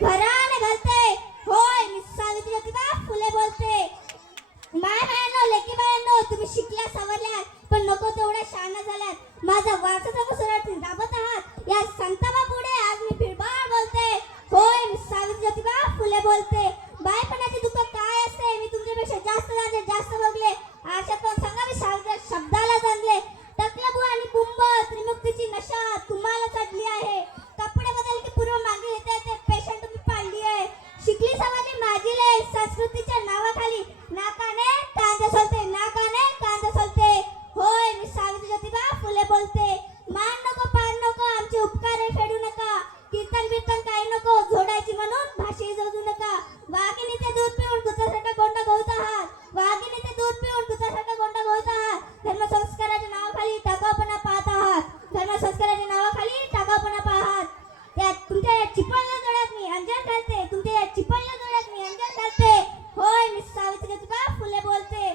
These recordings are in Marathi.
घराने घालते. होय मी सावित्री ज्योतिबा फुले बोलते. माय बहिणो लेकी बहिणो तुम्ही शिकल्या सवरल्या पण नको तेवढ्या शहाण्या झाल्यात. माझा वारसा मुसळात राबत आहात या संताबा पुढे आज मी फिरबाळ बोलते. होय मी सावित्री ज्योतिबा फुले बोलते. बायपणाचे दुःख काय असते मी तुमच्यापेक्षा जास्त जाणते जास्त बघले. आशातून सांगा मी सावित्री शब्दाला जाणले. टकलबू आणि बुंब त्रिमुक्तीची नशा तुम्हाला चढली आहे. कपडे बदल की पूर्व मागे येते ते पेशंट तुम्ही पाळली आहे. शिकली सवरली माझी लय संस्कृतीच्या नावाखाली नाकाने कांदे सोलते नाकाने कांदे सोलते. होय मी सावित्री ज्योतिबा फुले बोलते. मान नको पान नको आमचे उपकार फेडू नका. कीर्तन बिर्तन काही नको जोडायची म्हणून भाषे जोडू नका. वाघिणीचे दूध पिऊन कुत्र्यासारखा गोंडा गवत आहात. वाघिणीचे दूध पिऊन कुत्र्यासारखा गोंडा गवत आहात. धर्मसंस्काराच्या नावाखाली टाकाऊपणा पाहत आहात. धर्मसंस्काराच्या नावाखाली टाकाऊपणा पाहत. त्या तुमच्या या चिपळल्या जोड्यात मी अंजन घालते. तुमच्या या चिपळल्या जोड्यात मी अंजन घालते. होय मी सावित्री ज्योतिबा फुले बोलते.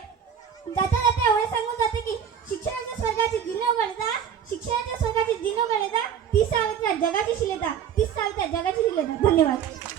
जाता जाता एवढे सांगून जाते की शिक्षणाच्या स्वर्गाची जिने उघडता. शिक्षणाच्या स्वर्गाची जिने उघडता ती सावित्री जगाची शिलेता. ती सावित्री जगाची शिलेता. धन्यवाद.